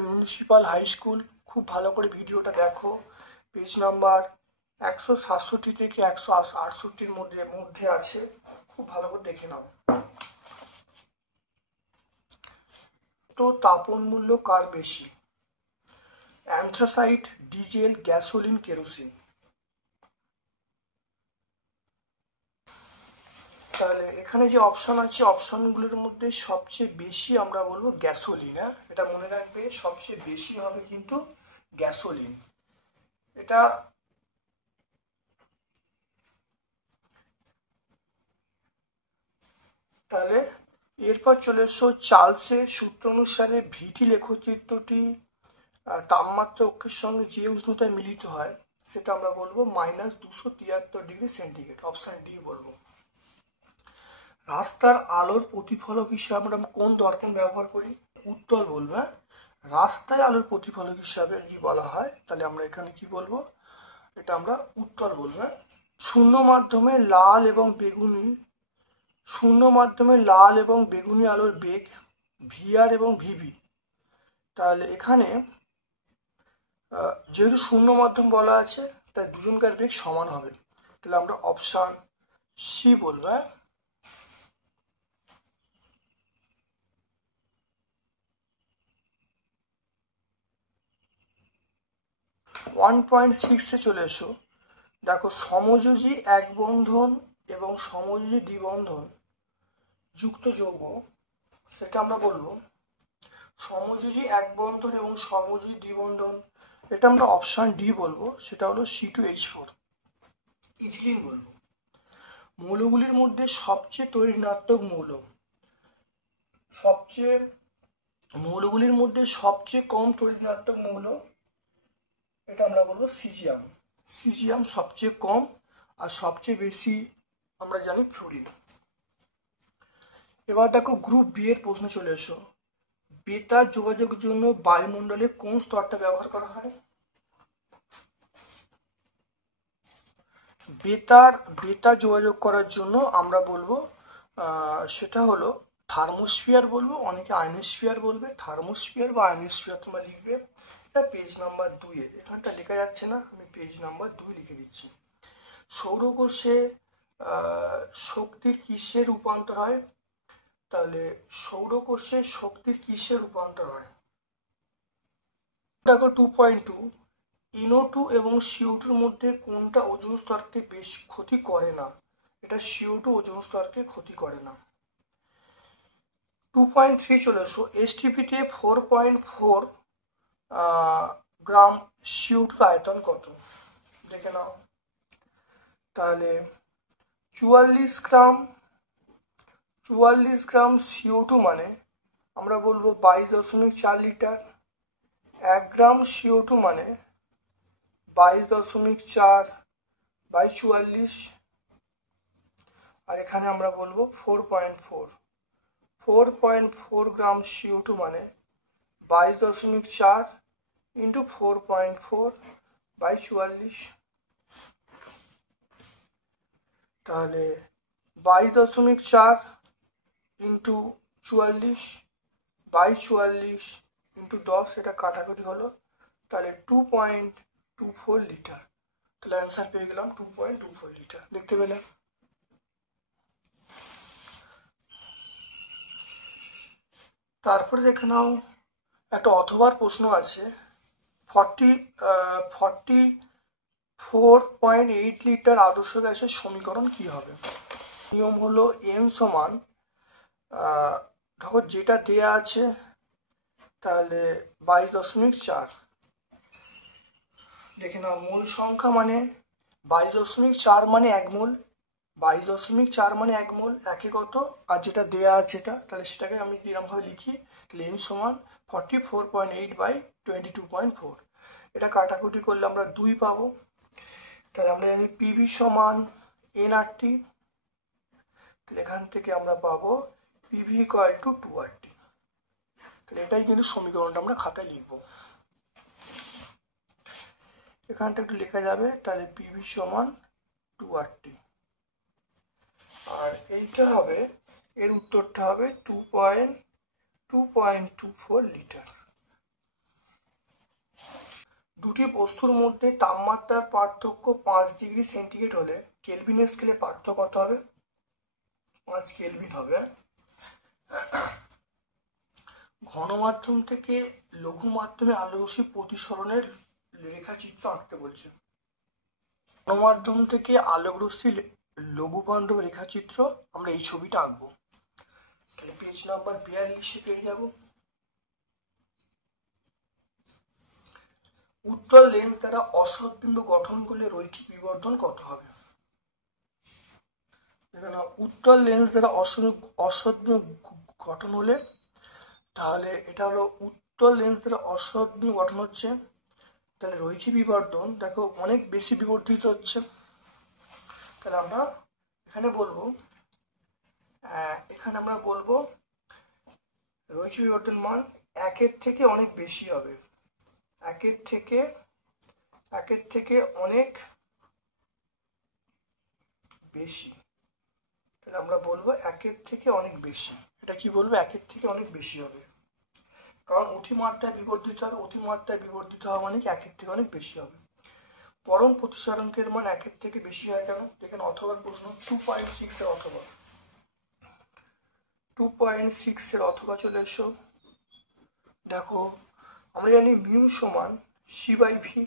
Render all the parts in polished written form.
Municipal high school, খুব ভালো করে ভিডিওটা দেখো। পেজ নাম্বার 167 থেকে 168 মধ্যে আছে, খুব ভালো করে দেখে নাও। তো তাপন মূল্য কার বেশি? Anthracite, diesel, gasoline, kerosene? তাহলে এখানে যে অপশন আছে, অপশনগুলোর মধ্যে সবচেয়ে বেশি আমরা বলবো গ্যাসোলিন। হ্যাঁ, এটা মনে রাখবে, সবচেয়ে বেশি হবে কিন্তু গ্যাসোলিন। এটা তাহলে এরপর চলে এসো চার্লসের সূত্র অনুসারে ভিটি লেখচিত্রটি তাপমাত্রা অক্ষের সঙ্গে যে উষ্ণতায় মিলিত হয় সেটা আমরা বলবো -273 ডিগ্রি সেন্টিগ্রেড। অপশন ডি বলবো। রাস্তার আলোর প্রতিফলক হিসাবে আমরা কোন দর্পণ ব্যবহার করি? উত্তল বলবো। হ্যাঁ, রাস্তায় আলোর প্রতিফলক হিসাবে যদি বলা হয় তাহলে আমরা এখানে কি বলবো? এটা আমরা উত্তল বলবো। হ্যাঁ, শূন্য মাধ্যমে লাল এবং বেগুনি আলোর বেগ ভিআর এবং ভিবি। তাহলে এখানে যেহেতু শূন্য মাধ্যম বলা আছে তাই দুজনকার বেগ সমান হবে, তাহলে আমরা অপশান সি বলবো। হ্যাঁ, ওয়ান 1.6-এ চলে এসো। দেখো, সমযোজী এক বন্ধন এবং সমযোজী দ্বিবন্ধন যুক্ত যৌগ, সেটা আমরা বলবো সমযোজী এক বন্ধন এবং সমযোজী দ্বিবন্ধন, এটা আমরা অপশান ডি বলবো, সেটা হলো C2H4, ইথিলিন বলবো। মৌলগুলির মধ্যে সবচেয়ে তড়িৎ-ঋণাত্মক মৌলগুলির মধ্যে সবচেয়ে কম তড়িৎ-ঋণাত্মক মৌল, এটা আমরা বলবো সিজিয়াম। সিজিয়াম সবচেয়ে কম, আর সবচেয়ে বেশি আমরা জানি ফ্লুরিন। এবার দেখো, গ্রুপ বি এর প্রশ্ন চলে এসো। বেতার যোগাযোগের জন্য বায়ুমণ্ডলে কোন স্তরটা ব্যবহার করা হয়? বেতার যোগাযোগ করার জন্য আমরা বলবো সেটা হলো থার্মোস্ফিয়ার বলবো, অনেকে আয়নোস্ফিয়ার বলবে। থার্মোস্ফিয়ার বা আয়নোস্ফিয়ার তোমরা লিখবে। এটা পেজ নাম্বার 2-এ, এখানটা লেখা যাচ্ছে না, আমি পেজ নাম্বার 2 লিখে দিচ্ছি। সৌরকোষে শক্তির কিসের রূপান্তর হয়? তাহলে সৌরকোষে শক্তির কিসের রূপান্তর হয়? দেখো 2.2, NO2 এবং CO2-র মধ্যে কোনটা ওজোন স্তরকে বেশ ক্ষতি করে না? এটা CO2 ওজোন স্তরকে ক্ষতি করে না। 2.3 চলে এসো। STP-তে 4.4 গ্রাম CO2 আয়তন কত? দেখে নাও। তাহলে 44 গ্রাম CO2 মানে আমরা বলবো 22.4 লিটার। 1 গ্রাম CO2 মানে 22.4 বাই 44, আর এখানে আমরা বলবো 4.4 গ্রাম CO2 মানে 22.4 ইন্টু 4.4 বাই 44। তাহলে 22.4 ইন্টু 44 বাই 44 ইন্টু 10, এটা কাটাকুটি হলো, তাহলে 2.24 লিটার। তাহলে অ্যান্সার পেয়ে গেলাম 2.24 লিটার। দেখতে পেলে? তারপরে দেখে নাও, একটা অথবার প্রশ্ন আছে। 44.8 লিটার আদর্শ গ্যাসের সমীকরণ কি হবে? নিয়ম হলো m সমান, দেখো যেটা দেয়া আছে তাহলে 22.4। দেখে নাও, মোল সংখ্যা মানে 22.4 মানে 1 মোল, 22.4 মানে 1 মোল, একে কত, আর যেটা দেয়া আছে এটা, তাহলে সেটাকে আমি এরকমভাবে লিখি, তাহলে m সমান 44.8 বাই 22.4। এটা কাটাকুটি করলে আমরা 2 পাবো। তাহলে আমরা জানি পিভি সমান nRT, তাহলে এখান থেকে আমরা পাবো পিভি ইকুয়াল টু 2RT। তাহলে এটাই কিন্তু সমীকরণটা আমরা খাতায় লিখবো। এখানটা একটু লেখা যাবে, তাহলে পিভি সমান 2RT, আর এইটা হবে, এর উত্তরটা হবে 2.24 লিটার। দুটি বস্তুর মধ্যে তাপমাত্রার পার্থক্য 5 ডিগ্রি সেন্টিগ্রেড হলে কেলভিনের স্কেলে পার্থক্য কত হবে? 5 কেলভিন হবে। ঘনমাধ্যম থেকে লঘু মাধ্যমে আলোরশ্মি প্রতিসরণের রেখাচিত্র আঁকতে বলছে। ঘনমাধ্যম থেকে আলোকরশ্মি লঘু মাধ্যম রেখাচিত্র আমরা এই ছবিটা আঁকবো। তাহলে পেজ নাম্বার 42 পেয়ে যাব। উত্তল লেন্স দ্বারা অসৎবিম্ব গঠন করলে রৈখিক বিবর্ধন কত হবে? এখানে উত্তল লেন্স দ্বারা অসৎবিম্ব গঠন হলে, তাহলে এটা হলো উত্তল লেন্স দ্বারা অসৎবিম্ব গঠন হচ্ছে, তাহলে রৈখিক বিবর্ধন দেখো অনেক বেশি বিবর্ধিত হচ্ছে। তাহলে আমরা এখানে বলবো রৈখিক বিবর্ধন মান 1-এর থেকে অনেক বেশি হবে, 1-এর থেকে অনেক বেশি। তাহলে আমরা বলবো 1-এর থেকে অনেক বেশি। এটা কি বলবো? 1-এর থেকে অনেক বেশি হবে, কারণ অতিমাত্রায় বিবর্ধিত হবে, অতিমাত্রায় বিবর্ধিত হওয়া মানে কি 1-এর থেকে অনেক বেশি হবে। পরম প্রতিসরাঙ্কের মান 1-এর থেকে বেশি হয় কেন? দেখেন অথবা প্রশ্ন 2.6 এর অথবা 2.6 এর অথবা চলে এসো। দেখো আমরা জানি মিউ সমান সি বাই ভি,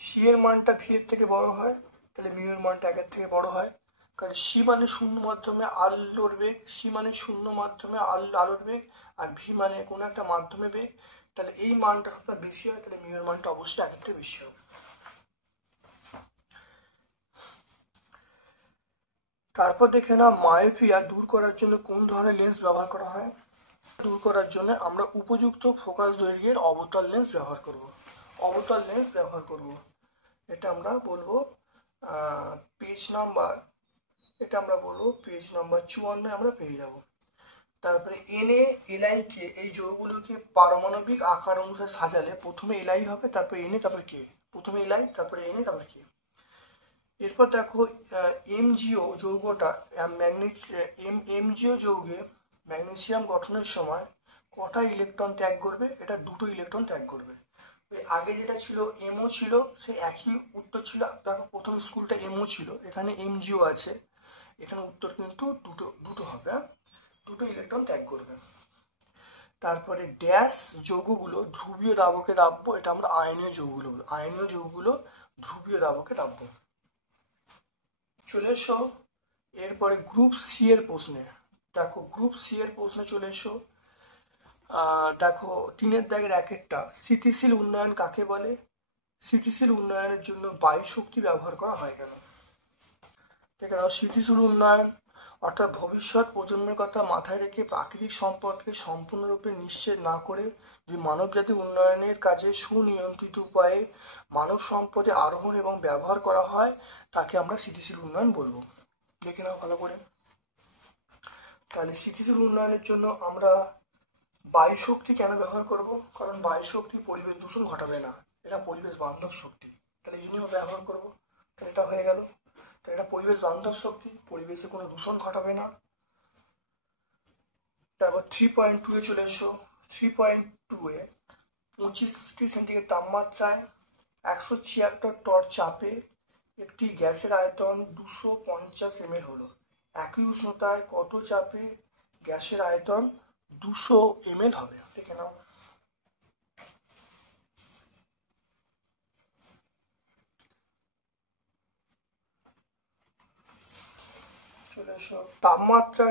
সি এর মানটা ভি এর থেকে বড় হয়, তাহলে মিউ এর মানটা 1-এর থেকে বড় হয়, কারণ সি মানে শূন্য মাধ্যমে আলোর বেগ, সি মানে শূন্য মাধ্যমে আলোর বেগ, আর ভি মানে কোনো একটা মাধ্যমে বেগ, তাহলে এই মানটা বেশি হয়, তাহলে মিউ এর মানটা অবশ্যই 1-এর থেকে বেশি হবে। তারপর দেখে না, মায়োপিয়া দূর করার জন্য কোন ধরনের লেন্স ব্যবহার করা হয়? দূর করার জন্য আমরা উপযুক্ত ফোকাস দৈর্ঘ্যের অবতল লেন্স ব্যবহার করব। এটা আমরা বলবো পেজ নাম্বার 54 আমরা পেয়ে যাব। তারপরে Na কে এই যৌগগুলোকে পারমাণবিক আকার অনুসারে সাজালে প্রথমে এলআই হবে, তারপরে Na, তারপরে কে, প্রথমে এলআই, তারপরে Na, তারপরে কে। এরপর দেখো এমজিও যৌগটা এমজিও যৌগে ম্যাগনেসিয়াম গঠনের সময় কটা ইলেকট্রন ত্যাগ করবে? এটা 2টো ইলেকট্রন ত্যাগ করবে। ওই আগে যেটা ছিল এমও ছিল, সেই একই উত্তর ছিল। দেখো প্রথম স্কুলটা এমও ছিল, এখানে এমজিও আছে, এখানে উত্তর কিন্তু দুটো হবে, 2টো ইলেকট্রন ত্যাগ করবে। তারপরে ড্যাশ যৌগগুলো ধ্রুবীয় দাবকে দাব্য, এটা আমরা আয়নীয় যৌগগুলো ধ্রুবীয় দাবকে দাব্য। চলে এসো এরপরে গ্রুপ সি এর প্রশ্নে। দেখো গ্রুপ সি এর প্রশ্নে চলে এসো। দেখো 3-এর দাগের 1-এরটা, স্থিতিশীল উন্নয়ন কাকে বলে? স্থিতিশীল উন্নয়নের জন্য বায়ু শক্তি ব্যবহার করা হয় কেন? দেখে নাও, স্থিতিশীল উন্নয়ন অর্থাৎ ভবিষ্যৎ প্রজন্মের কথা মাথায় রেখে প্রাকৃতিক সম্পদকে সম্পূর্ণরূপে নিঃশেষ না করে যদি মানবজাতি উন্নয়নের কাজে সুনিয়ন্ত্রিত উপায়ে মানব সম্পদে আরোহণ এবং ব্যবহার করা হয়, তাকে আমরা স্থিতিশীল উন্নয়ন বলবো। দেখে নাও ভালো করে। তাহলে স্থিতিশীল উন্নয়নের জন্য আমরা বায়ু শক্তি কেন ব্যবহার করব? কারণ বায়ু শক্তি পরিবেশ দূষণ ঘটাবে না, এটা পরিবেশ বান্ধব শক্তি, তাহলে এই জন্য ব্যবহার করবো। তাহলে এটা হয়ে গেল, তাহলে এটা পরিবেশ বান্ধব শক্তি, পরিবেশে কোনো দূষণ ঘটাবে না। তারপর 3.2 চলে এসো। 3.2 25 সেন্টিগ্রেড তাপমাত্রায় 176 টর চাপে একটি গ্যাসের আয়তন 250 ml হলো। একই উষ্ণতায় কত চাপে গ্যাসের আয়তন 200 ml হবে? দেখে নাও। চলে এসো তাপমাত্রা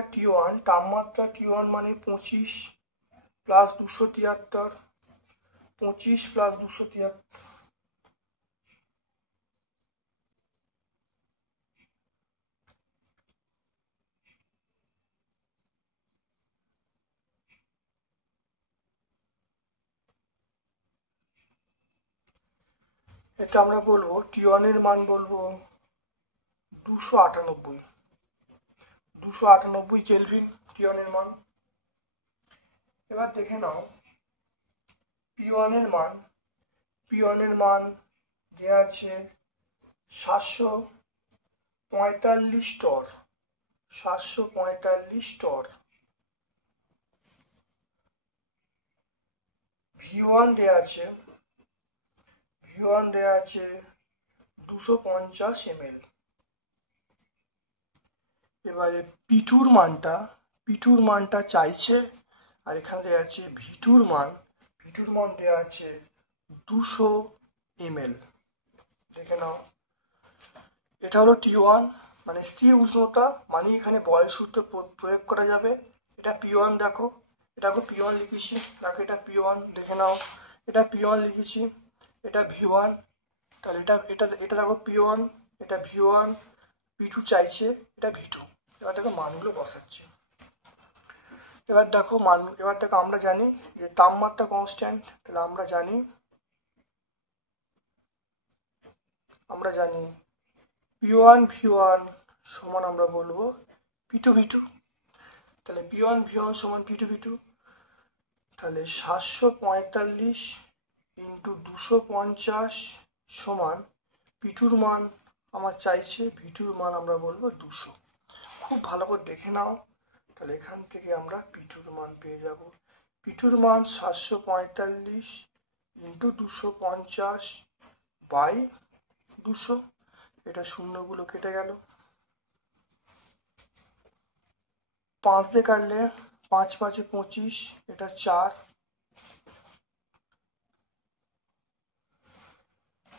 T1 মানে 25 প্লাস 273, 25 প্লাস 273। এটা আমরা বলবো T1 এর মান বলবো 298 কেলভিন T1 এর মান। এবার দেখে নাও P1 এর মান। P1 এর মান দেওয়া আছে 745 টর, 745 টর। V1 দেওয়া আছে, V1 দেওয়া আছে 250 ml। এবারে P2 র মানটা চাইছে, আর এখানে দেওয়া আছে V2 র মান। V2 র মান দেওয়া আছে 200 ml। দেখে নাও, এটা হলো T1 মানে স্থির উষ্ণতা, মানে এখানে বয়স সূত্র প্রয়োগ করা যাবে। এটা P1 দেখো, এটাকে P1 লিখেছি, দেখো এটা P1, দেখে নাও এটা P1 লিখেছি, এটা V1, তাহলে এটা এটা এটা দেখো P1, এটা V1, P2 চাইছে, এটা V2। এবার দেখো মানগুলো বসাচ্ছি। এবার দেখো আমরা জানি যে তাপমাত্রা কনস্ট্যান্ট, তাহলে আমরা জানি P1 V1 সমান আমরা বলবো P2 V2। তাহলে P1 V1 সমান P2 V2। তাহলে 745 ইন্টু 250 সমান P2 র মান আমার চাইছে, V2 র মান আমরা বলবো 200। খুব ভালো করে দেখে নাও, তাহলে এখান থেকে আমরা P2 র মান পেয়ে যাব। P2 র মান 745 ইন্টু 250 বাই 200। এটা শূন্যগুলো কেটে গেল, 5 দিয়ে কাটলে 5 5 25, এটা 4।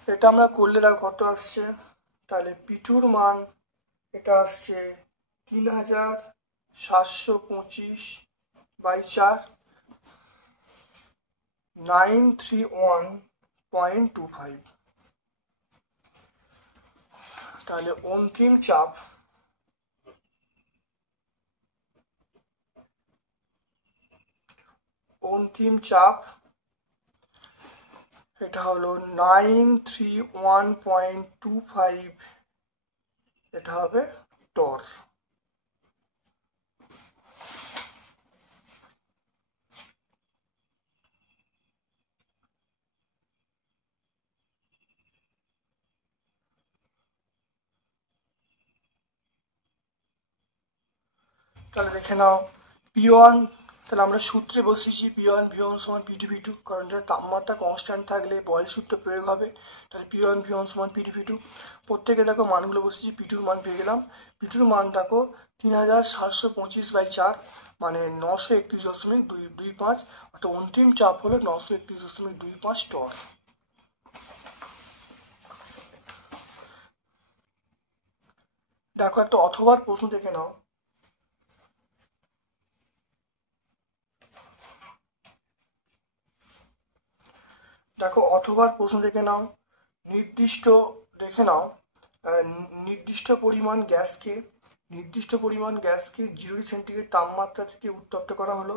এটা আমরা করলে দেখো কত আসছে, তাহলে P2 র মান এটা আসছে 3725 বাই 4, 931.25। তাহলে অন্তিম চাপ এটা হলো 931.25, এটা হবে টর। তাহলে দেখে নাও P1, তাহলে আমরা সূত্রে বসিয়েছি P1 V1 সমান P2 V2, কারণ এটা তাপমাত্রা কনস্ট্যান্ট থাকলে বয়েল সূত্র প্রয়োগ হবে। তাহলে P1 V1 সমান P2 V2। প্রত্যেকে দেখো মানগুলো বসিয়েছি, P2 র মান পেয়ে গেলাম। P2 র মান দেখো 3725 বাই 4 মানে 931.225, অর্থাৎ অন্তিম চাপ হলো 931.25 টর। দেখো একটা অথবা প্রশ্ন দেখে নাও, দেখো অথবা প্রশ্ন দেখে নাও, নির্দিষ্ট পরিমাণ গ্যাসকে 0 সেন্টিগ্রেড তাপমাত্রা থেকে উত্তপ্ত করা হলো।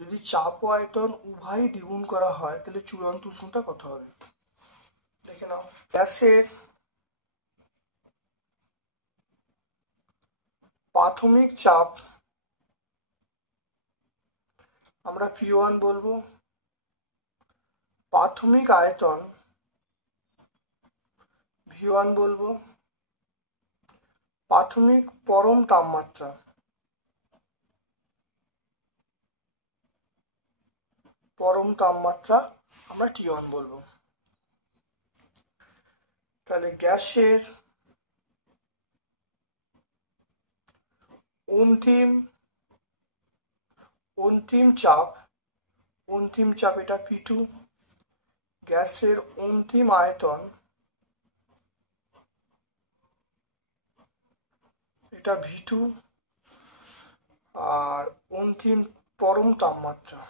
যদি চাপ ও আয়তন উভয়ই দ্বিগুণ করা হয়, তাহলে চূড়ান্ত উষ্ণতা কত হবে? দেখে নাও, গ্যাসের প্রাথমিক চাপ আমরা P1 বলবো, প্রাথমিক আয়তন V1 বলবো, প্রাথমিক পরম তাপমাত্রা আমরা T1 বলবো। তাহলে গ্যাসের অন্তিম চাপ এটা P2, গ্যাসের অন্তিম আয়তন এটা V2, আর অন্তিম পরম তাপমাত্রা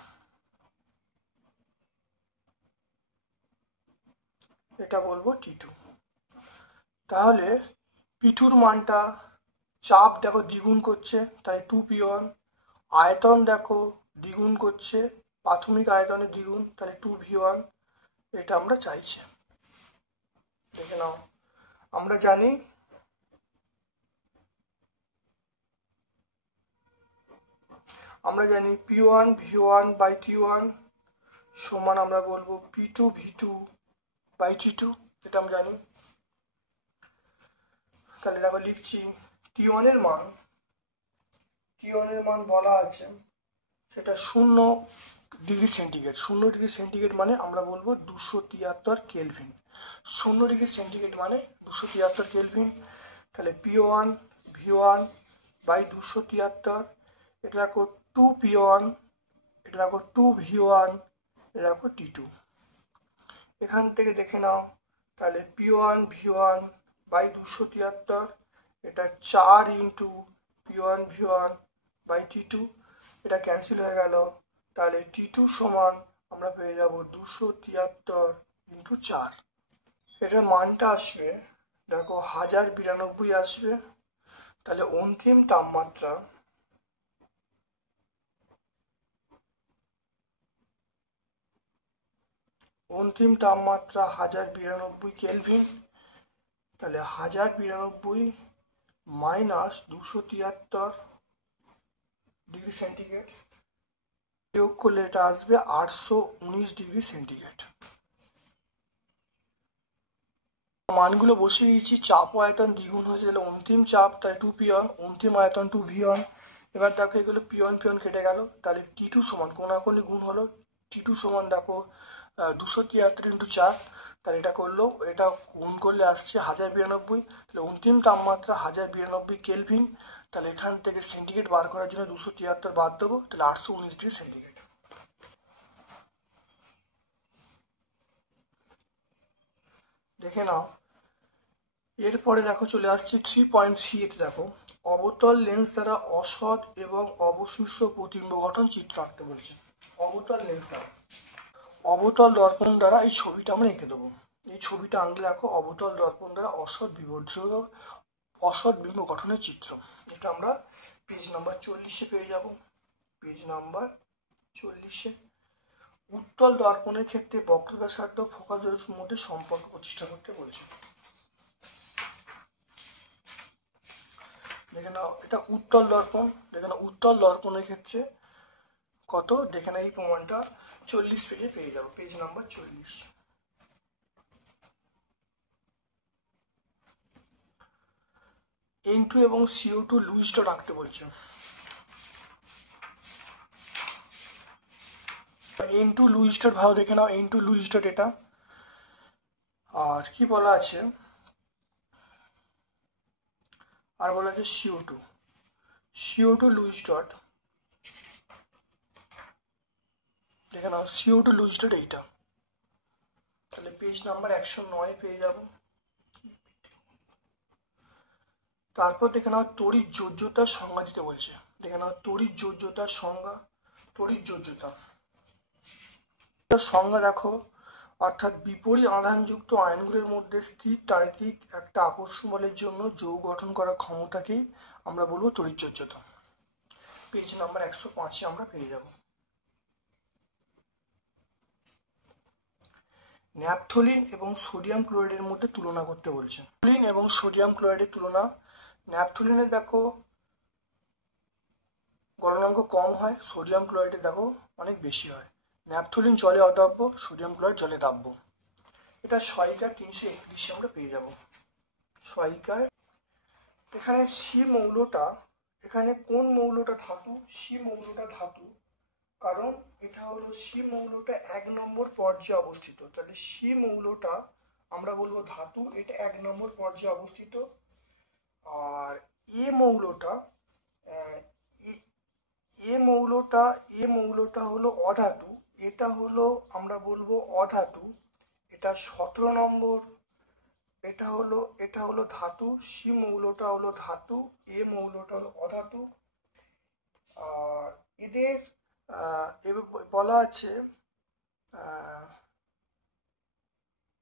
এটা বলবো T2। তাহলে P2 র মানটা, চাপ দেখো দ্বিগুণ করছে, তাই 2P1, আয়তন দেখো দ্বিগুণ করছে, প্রাথমিক আয়তনের দ্বিগুণ, তাহলে 2V1, এটা আমরা চাইছি। দেখে নাও, আমরা জানি আমরা জানি P1 V1 বাই T1 সমান আমরা বলবো P2 V2 বাই T2, এটা আমরা জানি। তাহলে দেখো লিখছি T1 এর মান বলা আছে সেটা 0°C। 0°C মানে আমরা বলবো 273 কেলভিন। 0°C মানে 273 কেলভিন। তাহলে P1 V1 বাই 273, এটা দেখো 2P1, এটা দেখো 2V1, এটা দেখো T2। এখান থেকে দেখে নাও, তাহলে P1 V1 বাই 273, এটা 4 into P1 V1 by T2, এটা ক্যান্সেল হয়ে গেল। তাহলে T2 সমান আমরা পেয়ে যাব 273 ইন্টু 4। এটার মানটা আসবে দেখো 1092 আসবে। তাহলে অন্তিম তাপমাত্রা অন্তিম তাপমাত্রা 1092 কেলভিন। তাহলে 1092 মাইনাস 273°C বিয়োগ করলে এটা আসবে 819°C। মানগুলো বসিয়ে দিয়েছি, চাপ ও আয়তন দ্বিগুণ হয়েছে, তাহলে অন্তিম চাপ তাহলে 2P1, অন্তিম আয়তন 2V1। এবার দেখো এগুলো P1 কেটে গেল, তাহলে T2 সমান কোনাকুনি গুণ হলো। T2 সমান দেখো 273 ইন্টু 4, তাহলে এটা করলো, এটা গুণ করলে আসছে 1092। তাহলে অন্তিম তাপমাত্রা 1092 কেলভিন। তাহলে এখান থেকে সেন্টিগ্রেড বার করার জন্য 273 বাদ দেবো, তাহলে 819°C। দেখে নাও। এরপরে দেখো চলে আসছি 3.3। দেখো অবতল লেন্স দ্বারা অসৎ এবং অবশিষ্ট প্রতিবিম্ব গঠন চিত্র আঁকতে বলছে। অবতল লেন্স দ্বারা, অবতল দর্পণ দ্বারা এই ছবিটা আমরা এঁকে দেবো। এই ছবিটা আঁকলে দেখো অবতল দর্পণ দ্বারা অসৎ বিম্ব গঠনের চিত্র। এটা আমরা পেজ নাম্বার 40-এ পেয়ে যাব। পেজ নাম্বার 40-এ উত্তল দর্পণের ক্ষেত্রে বক্র ব্যাসার্ধ ফোকাস দৈর্ঘ্যের মধ্যে সম্পর্ক প্রতিষ্ঠা করতে বলছে। দেখে নাও, এটা উত্তল দর্পণ। দেখে নাও উত্তল দর্পণের ক্ষেত্রে কত, দেখে নাও এই প্রমাণটা 40 পেজে পেয়ে যাবো, পেজ নাম্বার 40। N2 এবং CO2 লুইস ডট আঁকতে বলছে। N2 লুইস ডট ভালো দেখে নাও, N2 লুইস ডট এটা। আর কি বলা আছে, আর বলা আছে CO2 লুইস ডট। দেখে নাও CO2 লুইস ডট এইটা। তাহলে পেজ নাম্বার 109 পেয়ে যাব। তারপর দেখে নাও তড়িৎ যোজ্যতার সংজ্ঞা দিতে বলছে। দেখে নাও তড়িৎ যোজ্যতার সংজ্ঞা। তড়িৎ যোজ্যতা সংজ্ঞা দেখো, অর্থাৎ বিপরীত আধানযুক্ত আয়নগুলির মধ্যে স্থির তাড়িতিক একটা আকর্ষণ বলের জন্য যৌগ গঠন করার ক্ষমতাকেই আমরা বলবো তড়িৎ যোজ্যতা। পেজ নাম্বার 105-এ আমরা পেয়ে যাব। ন্যাপথলিন এবং সোডিয়াম ক্লোরাইডের মধ্যে তুলনা করতে বলছে। ন্যাপথলিন এবং সোডিয়াম ক্লোরাইডের তুলনা। ন্যাপথলিনের দেখো গলনাঙ্ক কম হয়, সোডিয়াম ক্লোরাইডে দেখো অনেক বেশি হয়। ন্যাপথলিন জলে অদাব্য, সোডিয়াম ক্লোরাইড জলে দাব্য। এটা সহায়িকার 331-এ আমরা পেয়ে যাব। সহায়িকার এখানে সি মৌলটা, এখানে কোন মৌলটা ধাতু? সি মৌলটা ধাতু, কারণ এটা হলো সি মৌলটা 1 নম্বর পর্যায়ে অবস্থিত। তাহলে সি মৌলটা আমরা বলবো ধাতু, এটা 1 নম্বর পর্যায়ে অবস্থিত। আর এ মৌলটা হলো অধাতু, এটা হলো আমরা বলবো অধাতু, এটা 17 নম্বর। এটা হলো ধাতু, সি মৌলটা হলো ধাতু, এ মৌলটা হলো অধাতু। আর এদের বলা আছে,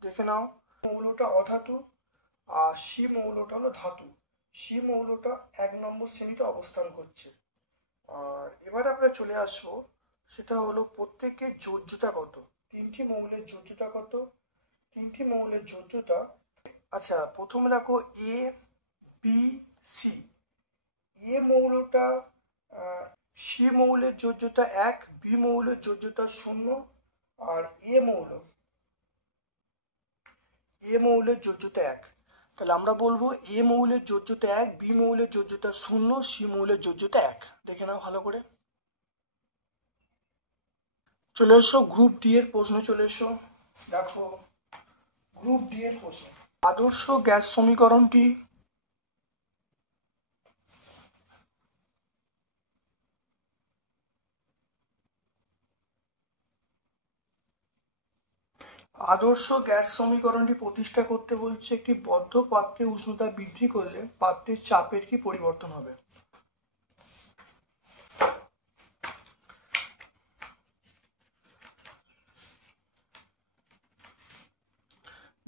দেখে নাও মৌলটা অধাতু আর সি মৌলটা হলো ধাতু। সি মৌলটা 1 নম্বর শ্রেণীতে অবস্থান করছে। আর এবার আমরা চলে আসবো, সেটা হলো প্রত্যেকের যোজ্যতা কত, 3টি মৌলের যোজ্যতা কত। 3টি মৌলের যোজ্যতা, আচ্ছা প্রথমে দেখো A B C. A মৌলটা C মৌলের যোজ্যতা 1, বি মৌলের যোজ্যতা 0 আর এ মৌলের যোজ্যতা 1। তাহলে আমরা বলবো এ মৌলের যোজ্যতা 1, বি মৌলের যোজ্যতা 0, সি মৌলের যোজ্যতা 1। দেখে নাও ভালো করে। চলে এসো গ্রুপ ডি এর প্রশ্নে চলে এসো। দেখো গ্রুপ ডি এর প্রশ্ন, আদর্শ গ্যাস সমীকরণটি প্রতিষ্ঠা করতে বলছে একটি বদ্ধ পাত্রে উষ্ণতা বৃদ্ধি করলে পাত্রের চাপের কি পরিবর্তন হবে।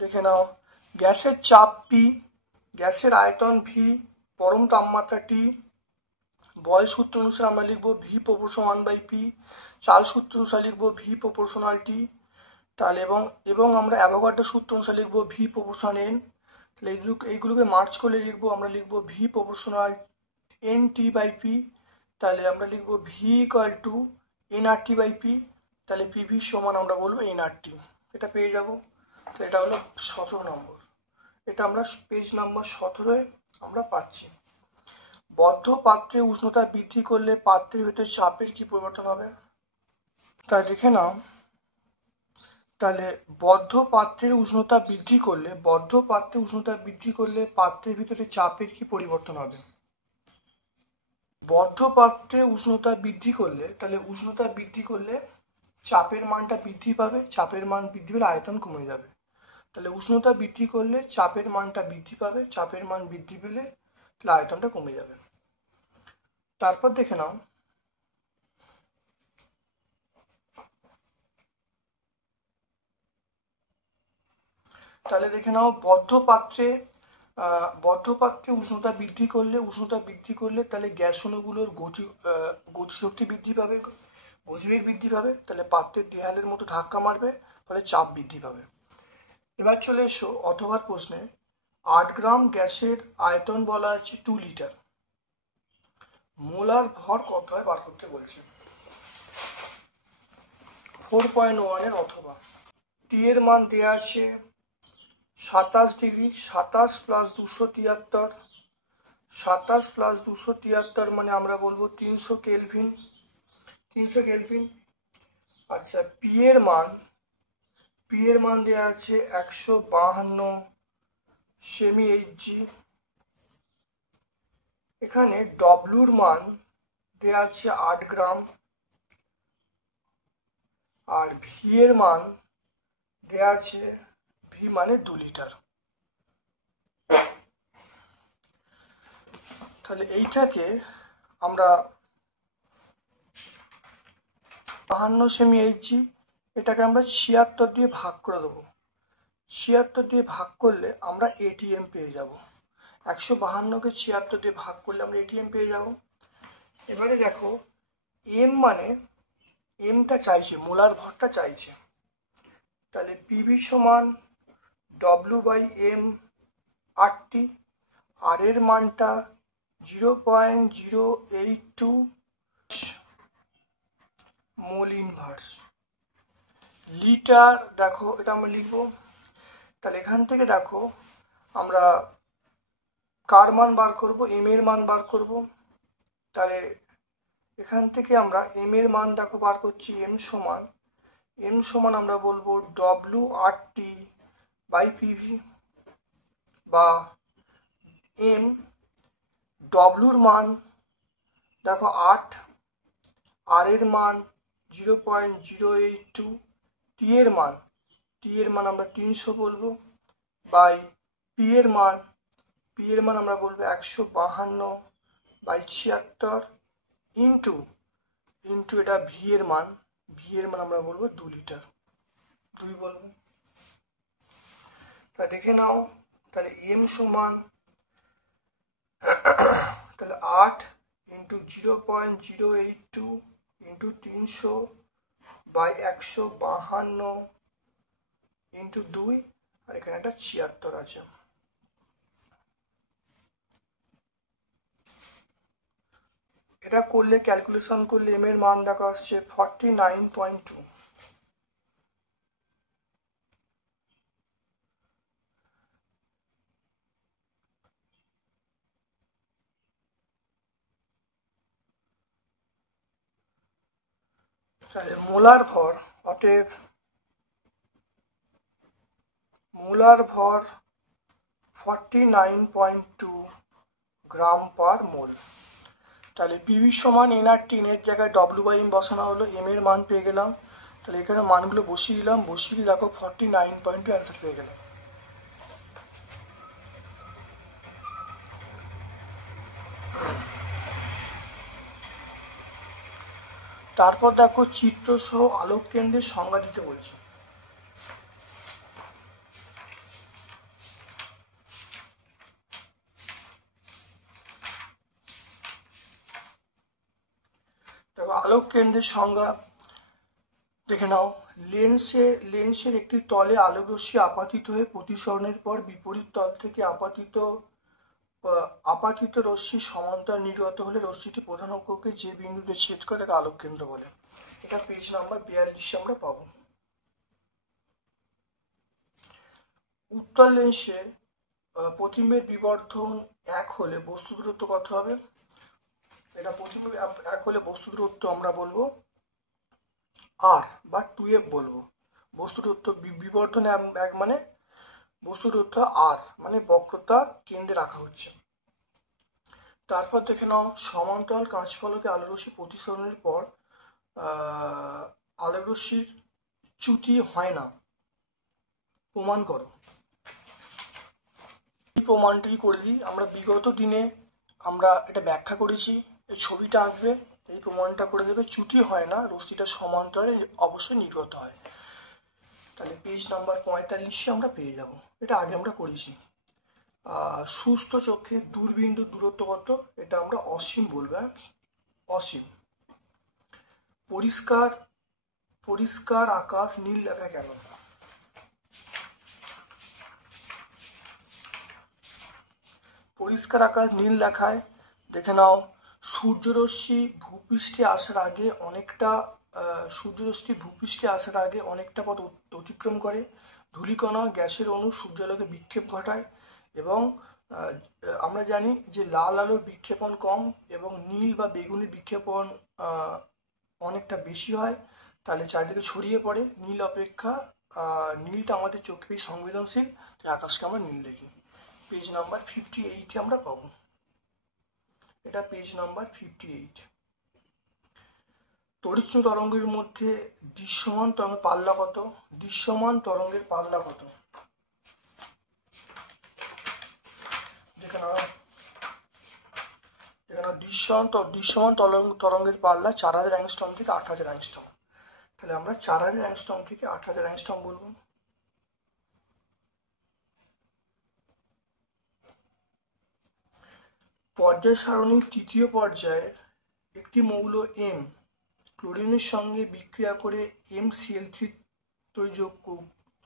দেখে নাও, গ্যাসের চাপ পি, গ্যাসের আয়তন ভি, পরম তাপমাত্রা টি, বয়েল সূত্র অনুসারে আমরা লিখবো V proportional by P, Charles সূত্র অনুসারে লিখবো ভি প্রপোর্শনাল টি, তাহলে এবং আমরা অ্যাভোগাড্রো সূত্র অনুসারে লিখবো ভি প্রপোর্শনাল এন। তাহলে এইগুলোকে মার্চ করে আমরা লিখবো V proportional N T by P. তাহলে আমরা লিখবো V equal to N R T by P. তাহলে পিভি সমান আমরা বলবো এন আর টি, এটা পেয়ে যাবো। তো এটা হলো 17 নম্বর, এটা আমরা পেজ নাম্বার 17 আমরা পাচ্ছি। বদ্ধ পাত্রে উষ্ণতা বৃদ্ধি করলে পাত্রের ভেতরে চাপের কি পরিবর্তন হবে। তাই দেখে নাও, তাহলে বদ্ধ পাত্রের উষ্ণতা বৃদ্ধি করলে পাত্রের ভিতরে চাপের কি পরিবর্তন হবে। বদ্ধ পাত্রে উষ্ণতা বৃদ্ধি করলে, তাহলে উষ্ণতা বৃদ্ধি করলে চাপের মানটা বৃদ্ধি পাবে, চাপের মান বৃদ্ধি পেলে আয়তন কমে যাবে। তাহলে উষ্ণতা বৃদ্ধি করলে চাপের মানটা বৃদ্ধি পাবে, চাপের মান বৃদ্ধি পেলে তাহলে আয়তনটা কমে যাবে। তারপর দেখে নাও, তাহলে দেখে নাও বদ্ধ পাত্রে উষ্ণতা বৃদ্ধি করলে তাহলে গ্যাস অণুগুলোর গতিশক্তি বৃদ্ধি পাবে, গতিবেগ বৃদ্ধি পাবে, তাহলে পাত্রের দেয়ালের মতো ধাক্কা মারবে, ফলে চাপ বৃদ্ধি পাবে। এবার চলে এসো অথবা প্রশ্নে, 8 গ্রাম গ্যাসের আয়তন বলা আছে 2 লিটার, মোলার ভর কত হয় বার করতে বলছে। 4.1 এর অথবা টি এর মান দেওয়া আছে 27 ডিগ্রি, 27 প্লাস 273, 27 প্লাস 273 মানে আমরা বলবো 300 কেলভিন। আচ্ছা, পি এর মান দেওয়া আছে 152 সেমি এইচজি। এখানে ডব্লুর মান দেওয়া আছে 8 গ্রাম, আর ভি এর মান দেওয়া আছে, ভি মানে 2 লিটার। তাহলে এইটাকে আমরা 52 সেমি এইচজি, এটাকে আমরা 76 দিয়ে ভাগ করে দেবো। 76 দিয়ে ভাগ করলে আমরা এটিএম পেয়ে যাব। 152কে 76 দিয়ে ভাগ করলে আমরা এটিএম পেয়ে যাব। এবারে দেখো এম মানে, এমটা চাইছে, মোলার ভরটা চাইছে। তাহলে পিভি সমান ডব্লু বাই এম আরটি, আর এর মানটা 0.082 মোল ইনভার্স লিটার। দেখো এটা আমরা লিখবো। তাহলে এখান থেকে দেখো আমরা কার মান বার করব, এম এর মান বার করব। তাহলে এখান থেকে আমরা এম এর মান দেখো বার করছি, এম সমান আমরা বলবো W R T by PV, বা এম ডব্লুর মান দেখো 8, আর এর মান 0.082, টি এর মান আমরা 300 বলবো, বাই পি এর মান আমরা বলবো 152 বাই 76 ইন্টু এটা ভি এর মান আমরা বলবো 2 লিটার, 2 বলবো। তা দেখে নাও, তাহলে এম সমান তাহলে 8 ইন্টু 0.082 ইন্টু 300 বাই 152 ইন্টু 2, আর এখানে একটা 76 আছে। এটা করলে ক্যালকুলেশন করলে এম এর মান দেখা আসছে 49.2। মোলার ভর, অতএব মোলার ভর 49.2 গ্রাম পার মোল। তাহলে পিভি সমান এনআরটি, এর জায়গায় ডব্লিউ/এম বসানো হলো, এম এর মান পেয়ে গেলাম। তাহলে এখানে মানগুলো বসিয়ে দিলাম, বসিয়ে দেখো 49.2 অ্যান্সার পেয়ে গেলাম। তারপর দেখো চিত্র সহ আলোক কেন্দ্রের সংজ্ঞা দিতে বলছি। দেখো আলোক কেন্দ্রের সংজ্ঞা দেখে নাও। লেন্সের একটি তলে আলোকরশ্মি আপাতিত হয়ে প্রতিসরণের পর বিপরীত তল থেকে আপাতিত রশ্মির সমান্তরাল নির্গত হলে রশ্মিটি প্রধান অক্ষকে যে বিন্দুতে ছেদ করে তাকে আলোক কেন্দ্র বলে। এটা পেজ নাম্বার 42 আমরা পাবো। উত্তল লেন্সে প্রতিবিম্বের বিবর্ধন 1 হলে বস্তু দূরত্ব কত হবে? এটা প্রতিবিম্ব 1 হলে বস্তু দূরত্ব আমরা বলবো আর বা 2f বলবো। বস্তু দূরত্ব বিবর্ধন 1 মানে বস্তু দূরত্ব আর মানে বক্রতা কেন্দ্রে রাখা হচ্ছে। তারপর দেখে নাও সমান্তরাল কাঁচফলকে আলোরশ্মি প্রতিসরণের পর আলোরশ্মির চ্যুতি হয় না, প্রমাণ করো। এই প্রমাণটি করে দিই আমরা। বিগত দিনে আমরা এটা ব্যাখ্যা করেছি, এই ছবিটা আঁকবে, এই প্রমাণটা করে দেবে। চ্যুতি হয় না, রশ্মিটা সমান্তরালে অবশ্যই নির্গত হয়। তাহলে পেজ নাম্বার 45 আমরা পেয়ে যাব। এটা আগে আমরা করেছি। সুস্থ চোখে দূরবিন্দু দূরত্ব কত? এটা আমরা অসীম বলবো, অসীম। পরিষ্কার আকাশ নীল দেখায় কেন? পরিষ্কার আকাশ নীল দেখায়, দেখে নাও সূর্যরশ্মি ভূপৃষ্ঠে আসার আগে অনেকটা পথ অতিক্রম করে। ধূলিকণা গ্যাসের অণু সূর্যালোকে বিক্ষেপ ঘটায় এবং আমরা জানি যে লাল আলোর বিক্ষেপণ কম এবং নীল বা বেগুনির বিক্ষেপণ অনেকটা বেশি হয়। তাহলে চারিদিকে ছড়িয়ে পড়ে। নীল অপেক্ষা নীলটা আমাদের চোখে বেশি সংবেদনশীল, তাই আকাশকে আমরা নীল দেখি। পেজ নাম্বার 58 আমরা পাবো। এটা পেজ নাম্বার 58। তড়িৎ তরঙ্গের মধ্যে দৃশ্যমান তরঙ্গের পাল্লা কত? দৃশ্যমান তরঙ্গের পাল্লা কত? যেখানে দৃশ্যমান তরঙ্গের পাল্লা 4000 অ্যাংস্ট্রম থেকে 8000 অ্যাংস্ট্রম। তাহলে আমরা 4000 অ্যাংস্ট্রম থেকে 8000 অ্যাংস্ট্রম বলবো। পর্যায় সারণীর তৃতীয় পর্যায়ে একটি মৌল এম ক্লোরিনের সঙ্গে বিক্রিয়া করে MCl3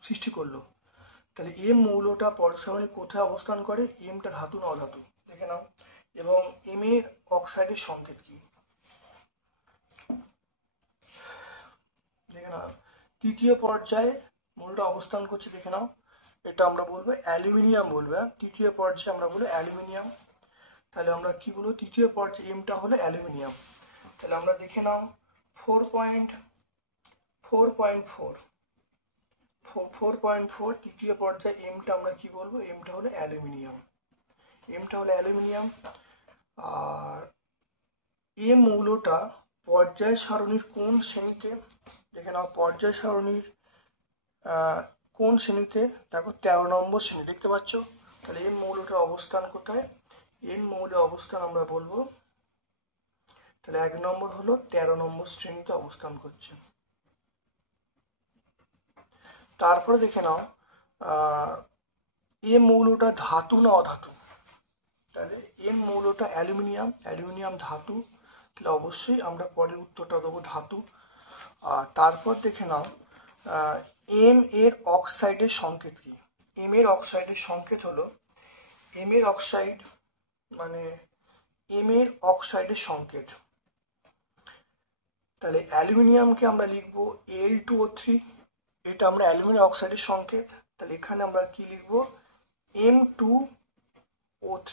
সৃষ্টি করলো। তাহলে এম মৌলটা পর্যায় সারণী কোথায় অবস্থান করে? এমটা ধাতু না অধাতু? দেখে নাও। এবং এম এর অক্সাইডের সংকেত কি? দেখে নাও। তৃতীয় পর্যায়ে মৌলটা অবস্থান করছে, দেখে নাও। এটা আমরা বলবো অ্যালুমিনিয়াম বলবো। তৃতীয় পর্যায়ে আমরা বলবো অ্যালুমিনিয়াম। তাহলে আমরা কি বলবো? তৃতীয় পর্যায়ে এমটা হলো অ্যালুমিনিয়াম। তাহলে আমরা দেখে নাও 4.4 তৃতীয় পর্যায়ে এমটা আমরা কি বলবো? এমটা হলো অ্যালুমিনিয়াম। আর এম মৌলটা পর্যায় সারণীর কোন শ্রেণীতে? দেখে নাও পর্যায় সারণীর কোন শ্রেণীতে? দেখো 13 নম্বর শ্রেণী, দেখতে পাচ্ছ। তাহলে এম মৌলটার অবস্থান কোথায়? এন মৌলের অবস্থান আমরা বলবো, তাহলে 1 নম্বর হলো 13 নম্বর শ্রেণীতে অবস্থান করছে। তারপরে দেখে নাও এম মৌলটা ধাতু না অধাতু? তাহলে এম মৌলটা অ্যালুমিনিয়াম ধাতু, তাহলে অবশ্যই আমরা পরের উত্তরটা দেবো ধাতু। আর তারপর দেখে নাও এম এর অক্সাইডের সংকেত কি? এম এর অক্সাইডের সংকেত হলো এম এর অক্সাইডের সংকেত তাহলে অ্যালুমিনিয়ামকে আমরা লিখবো Al2O3, এটা আমরা অ্যালুমিনিয়াম অক্সাইডের সংকেত। তাহলে এখানে আমরা কি লিখবো, M2O3,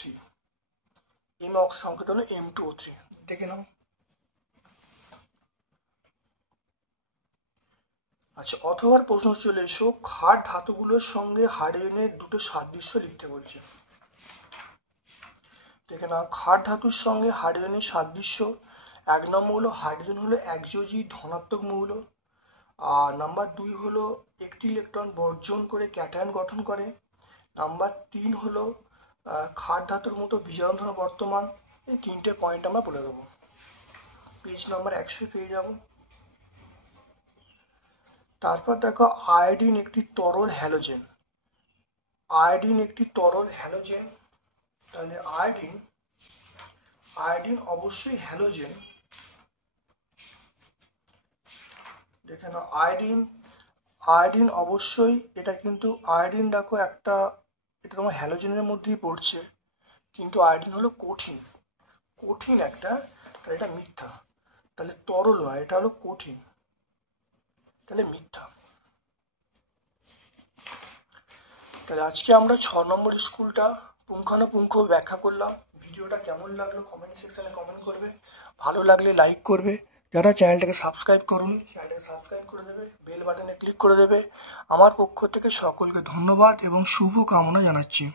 এম সংকেত হলো M2O3, দেখে নাও। আচ্ছা, অথবা প্রশ্ন চলে এসো, ক্ষার ধাতুগুলোর সঙ্গে হাইড্রোজেনের দুটো সাদৃশ্য লিখতে বলছে। দেখে নাও, ক্ষার ধাতুর সঙ্গে হাইড্রোজেনের সাদৃশ্য, 1 নম্বর হলো হাইড্রোজেন হলো একযোজী ধনাত্মক মৌল, আর নাম্বার 2 হলো একটি ইলেকট্রন বর্জন করে ক্যাটায়ন গঠন করে, নাম্বার 3 হলো ক্ষার ধাতুর মতো বিজারণ ধরা বর্তমান। এই 3টে পয়েন্ট আমরা বলে দেবো, পেজ নাম্বার 100 পেয়ে যাব। তারপর দেখো, আয়োডিন একটি তরল হ্যালোজেন, আয়োডিন একটি তরল হ্যালোজেন। তাহলে আয়োডিন অবশ্যই হ্যালোজেন। দেখে নাও, আয়োডিন অবশ্যই, এটা কিন্তু আয়োডিন দেখো একটা, এটা তোমার হ্যালোজেনের মধ্যেই পড়ছে, কিন্তু আয়োডিন হলো কঠিন একটা, তাহলে এটা মিথ্যা। তাহলে তরল নয়, এটা হলো কঠিন, তাহলে মিথ্যা। তাহলে আজকে আমরা 6 নম্বর স্কুলটা পুঙ্খানুপুঙ্খ ব্যাখ্যা করলাম। ভিডিওটা কেমন লাগলো কমেন্ট সেকশনে কমেন্ট করবে, ভালো লাগলে লাইক করবে, যারা চ্যানেলটাকে সাবস্ক্রাইব করুন চ্যানেলটাকে সাবস্ক্রাইব করে দেবে, বেল বাটনে ক্লিক করে দেবে। আমার পক্ষ থেকে সকলকে ধন্যবাদ এবং শুভ কামনা জানাচ্ছি।